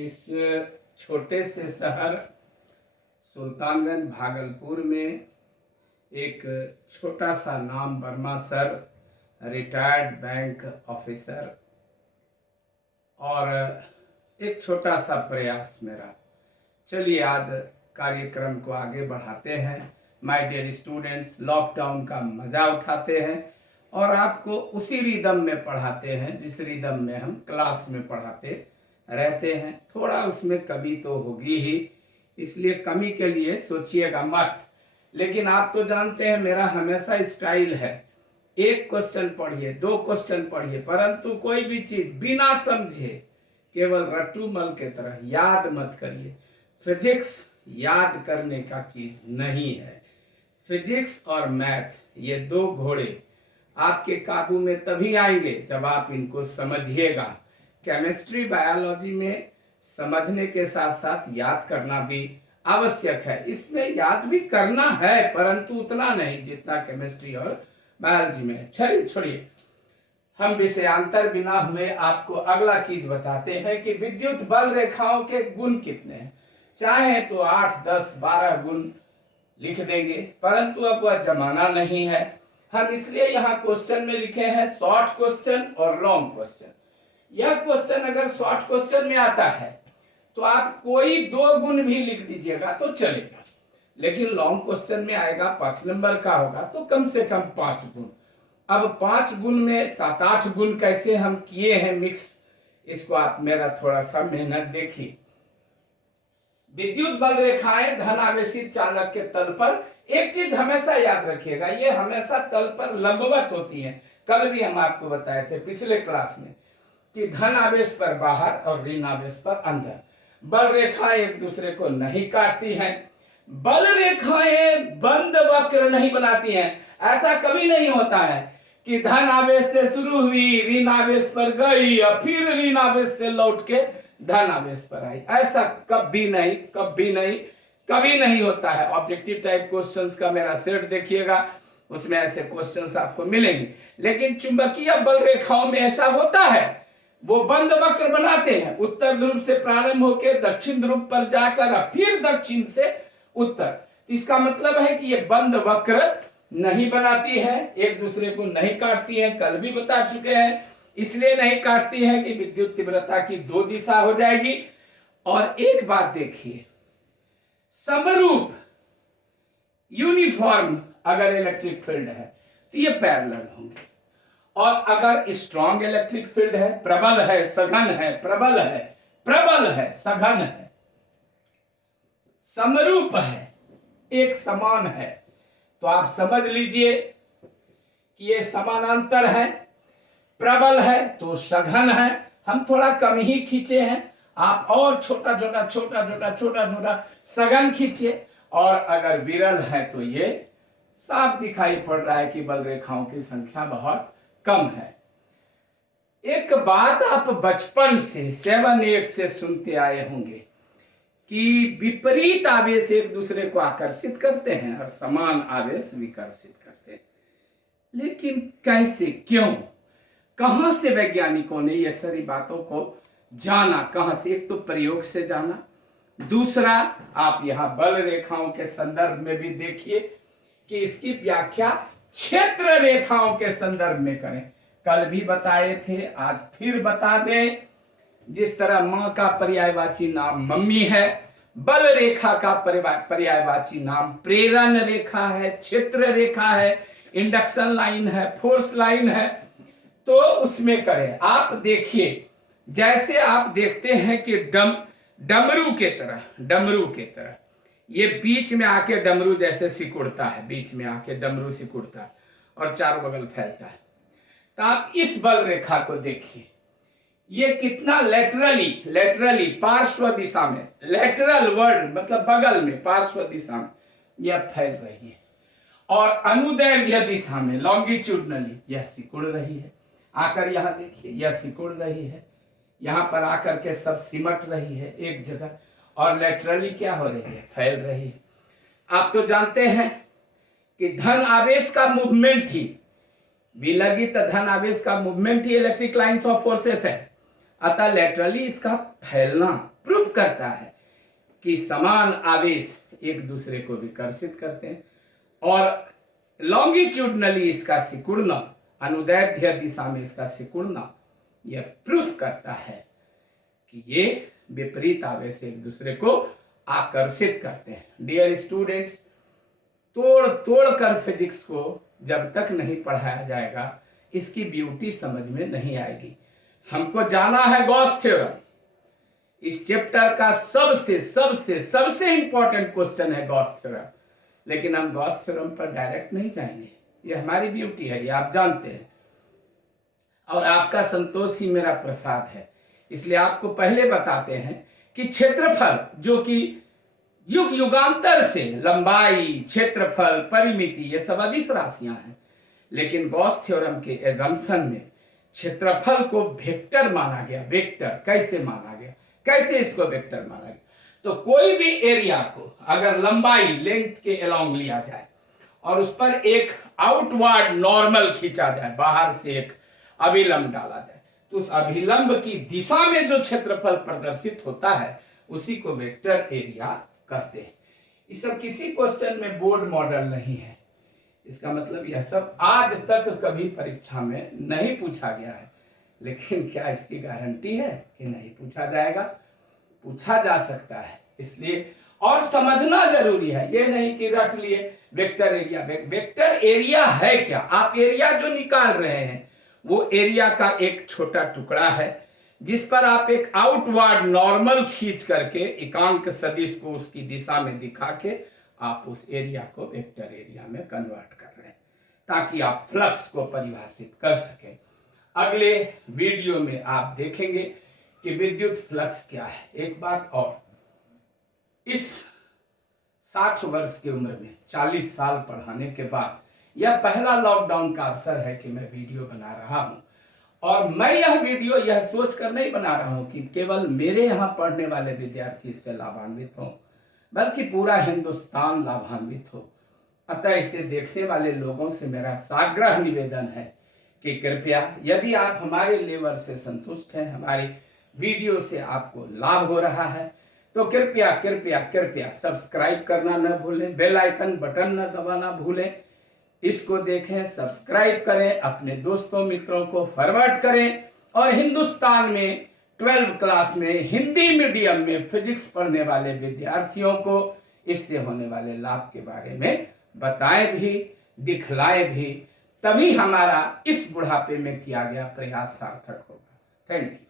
इस छोटे से शहर सुल्तानगंज भागलपुर में एक छोटा सा नाम Verma sir, retired bank officer, और एक छोटा सा प्रयास मेरा। चलिए आज कार्यक्रम को आगे बढ़ाते हैं। माय डियर स्टूडेंट्स, लॉकडाउन का मजा उठाते हैं और आपको उसी रिदम में पढ़ाते हैं जिस रिदम में हम क्लास में पढ़ाते रहते हैं। थोड़ा उसमें कमी तो होगी ही, इसलिए कमी के लिए सोचिएगा मत। लेकिन आप तो जानते हैं मेरा हमेशा स्टाइल है, एक क्वेश्चन पढ़िए, दो क्वेश्चन पढ़िए, परंतु कोई भी चीज बिना समझे केवल रट्टूमल के तरह याद मत करिए। फिजिक्स याद करने का चीज नहीं है। फिजिक्स और मैथ ये दो घोड़े आपके काबू में तभी आएंगे जब आप इनको समझिएगा। केमिस्ट्री बायोलॉजी में समझने के साथ साथ याद करना भी आवश्यक है। इसमें याद भी करना है परंतु उतना नहीं जितना केमिस्ट्री और बायोलॉजी में। छोड़िए, हम विषयांतर बिना हुए आपको अगला चीज बताते हैं कि विद्युत बल रेखाओं के गुण कितने हैं। चाहे तो 8, 10, 12 गुण लिख देंगे, परंतु अब वह जमाना नहीं है। हम इसलिए यहाँ क्वेश्चन में लिखे हैं शॉर्ट क्वेश्चन और लॉन्ग क्वेश्चन। यह क्वेश्चन अगर शॉर्ट क्वेश्चन में आता है तो आप कोई 2 गुण भी लिख दीजिएगा तो चलेगा, लेकिन लॉन्ग क्वेश्चन में आएगा 5 नंबर का होगा तो कम से कम 5 गुण। अब 5 गुण में 7-8 गुण कैसे हम किए हैं मिक्स, इसको आप मेरा थोड़ा सा मेहनत देखिए। विद्युत बल रेखाएं धनावेशित चालक के तल पर, एक चीज हमेशा याद रखिएगा, ये हमेशा तल पर लंबवत होती हैं। कल भी हम आपको बताए थे पिछले क्लास में कि धन आवेश पर बाहर और ऋण आवेश पर अंदर। बल रेखाएं एक दूसरे को नहीं काटती हैं, बल रेखाएं बंद वक्र नहीं बनाती हैं। ऐसा कभी नहीं होता है कि धन आवेश से शुरू हुई, ऋण आवेश पर गई और फिर ऋण आवेश से लौट के धन आवेश पर आई। ऐसा कभी नहीं, कभी नहीं, कभी नहीं होता है। ऑब्जेक्टिव टाइप क्वेश्चंस का मेरा सेट देखिएगा, उसमें ऐसे क्वेश्चंस आपको मिलेंगे। लेकिन चुंबकीय बल रेखाओं में ऐसा होता है, वो बंद वक्र बनाते हैं। उत्तर ध्रुव से प्रारंभ होकर दक्षिण ध्रुव पर जाकर फिर दक्षिण से उत्तर। इसका मतलब है कि ये बंद वक्र नहीं बनाती है, एक दूसरे को नहीं काटती है। कल भी बता चुके हैं, इसलिए नहीं काटती है कि विद्युत तीव्रता की 2 दिशा हो जाएगी। और एक बात देखिए, समरूप यूनिफॉर्म अगर इलेक्ट्रिक फील्ड है तो ये पैरेलल होंगे, और अगर स्ट्रॉन्ग इलेक्ट्रिक फील्ड है, प्रबल है, सघन है, प्रबल है, प्रबल है, सघन है, समरूप है, एक समान है, तो आप समझ लीजिए कि ये समानांतर है। प्रबल है तो सघन है, हम थोड़ा कम ही खींचे हैं, आप और छोटा छोटा छोटा छोटा छोटा छोटा सघन खींचिए। और अगर विरल है तो ये साफ दिखाई पड़ रहा है कि बल रेखाओं की संख्या बहुत कम है। एक बात आप बचपन से 7-8 से सुनते आए होंगे कि विपरीत आवेश एक दूसरे को आकर्षित करते हैं और समान आवेश विकर्षित करते हैं। लेकिन कैसे, क्यों, कहां से वैज्ञानिकों ने ये सारी बातों को जाना, कहां से? एक तो प्रयोग से जाना, दूसरा आप यहां बल रेखाओं के संदर्भ में भी देखिए कि इसकी व्याख्या क्षेत्र रेखाओं के संदर्भ में करें। कल भी बताए थे, आज फिर बता दें। जिस तरह मां का पर्यायवाची नाम मम्मी है, बल रेखा का पर्यायवाची नाम प्रेरण रेखा है, क्षेत्र रेखा है, इंडक्शन लाइन है, फोर्स लाइन है। तो उसमें करें। आप देखिए, जैसे आप देखते हैं कि डमरू के तरह ये बीच में आके डमरू जैसे सिकुड़ता है, बीच में आके डमरू सिकुड़ता है और चारों बगल फैलता है। तो आप इस बल रेखा को देखिए, ये कितना लेटरली पार्श्व दिशा में, लेटरल वर्ड मतलब बगल में, पार्श्व दिशा में यह फैल रही है, और अनुदैर्ध्य दिशा में लॉन्गिट्यूडनली यह सिकुड़ रही है। आकर यहां देखिए, यह सिकुड़ रही है, यहां पर आकर के सब सिमट रही है एक जगह, और लेटरली क्या हो रही है, फैल रही है। आप तो जानते हैं कि धन आवेश का मूवमेंट ही, विलगित धन आवेश का movement he electric lines of forces है। अतः लेटरली इसका फैलना प्रूफ करता है कि समान आवेश एक दूसरे को विकर्षित करते हैं, और लॉन्गिट्यूडनली इसका सिकुड़ना, अनुदैर्ध्य दिशा में इसका सिकुड़ना, यह प्रूफ करता है कि ये विपरीत आवेश एक दूसरे को आकर्षित करते हैं। डियर स्टूडेंट्स, तोड़ तोड़ कर फिजिक्स को जब तक नहीं पढ़ाया जाएगा इसकी ब्यूटी समझ में नहीं आएगी। हमको जाना है गॉस थ्योरम। इस चैप्टर का सबसे सबसे सबसे इंपॉर्टेंट क्वेश्चन है गॉस थ्योरम, लेकिन हम गॉस थ्योरम पर डायरेक्ट नहीं जाएंगे। ये हमारी ब्यूटी है, ये आप जानते हैं, और आपका संतोष ही मेरा प्रसाद है। इसलिए आपको पहले बताते हैं कि क्षेत्रफल, जो कि युग युगांतर से लंबाई, क्षेत्रफल, परिमिति, ये सब अदिश राशियां हैं, लेकिन गॉस थ्योरम के एजम्पशन में क्षेत्रफल को वेक्टर माना गया। वेक्टर कैसे माना गया, कैसे इसको वेक्टर माना गया? तो कोई भी एरिया को अगर लंबाई, लेंथ के अलोंग लिया जाए और उस पर एक आउटवर्ड नॉर्मल खींचा जाए, बाहर से एक अभिलंब डाला जाए, तो उस अभिलंब की दिशा में जो क्षेत्रफल प्रदर्शित होता है उसी को वेक्टर एरिया कहते हैं। ये सब किसी क्वेश्चन में बोर्ड मॉडल नहीं है। इसका मतलब यह सब आज तक कभी परीक्षा में नहीं पूछा गया है, लेकिन क्या इसकी गारंटी है कि नहीं पूछा जाएगा? पूछा जा सकता है। इसलिए और समझना जरूरी है, ये नहीं कि रट लिए वेक्टर एरिया। वेक्टर एरिया है क्या? आप एरिया जो निकाल रहे हैं वो एरिया का एक छोटा टुकड़ा है जिस पर आप एक आउटवर्ड नॉर्मल खींच करके एकांक सदिश को उसकी दिशा में दिखा के आप उस एरिया को वेक्टर एरिया में कन्वर्ट कर रहे हैं ताकि आप फ्लक्स को परिभाषित कर सकें। अगले वीडियो में आप देखेंगे कि विद्युत फ्लक्स क्या है। एक बात और, इस 60 वर्ष की उम्र में 40 साल पढ़ाने के बाद यह पहला लॉकडाउन का अवसर है कि मैं वीडियो बना रहा हूं, और मैं यह वीडियो यह सोच कर नहीं बना रहा हूं कि केवल मेरे यहां पढ़ने वाले विद्यार्थी इससे लाभान्वित हों, बल्कि पूरा हिंदुस्तान लाभान्वित हो। अतः इसे देखने वाले लोगों से मेरा साग्रह निवेदन है कि कृपया, यदि आप हमारे लेवल से संतुष्ट हैं, हमारी वीडियो से आपको लाभ हो रहा है, तो कृपया कृपया कृपया सब्सक्राइब करना न भूलें, बेल आइकन बटन न दबाना भूलें। इसको देखें, सब्सक्राइब करें, अपने दोस्तों मित्रों को फॉरवर्ड करें, और हिंदुस्तान में 12वीं क्लास में हिंदी मीडियम में फिजिक्स पढ़ने वाले विद्यार्थियों को इससे होने वाले लाभ के बारे में बताएं भी, दिखलाएं भी। तभी हमारा इस बुढ़ापे में किया गया प्रयास सार्थक होगा। Thank you.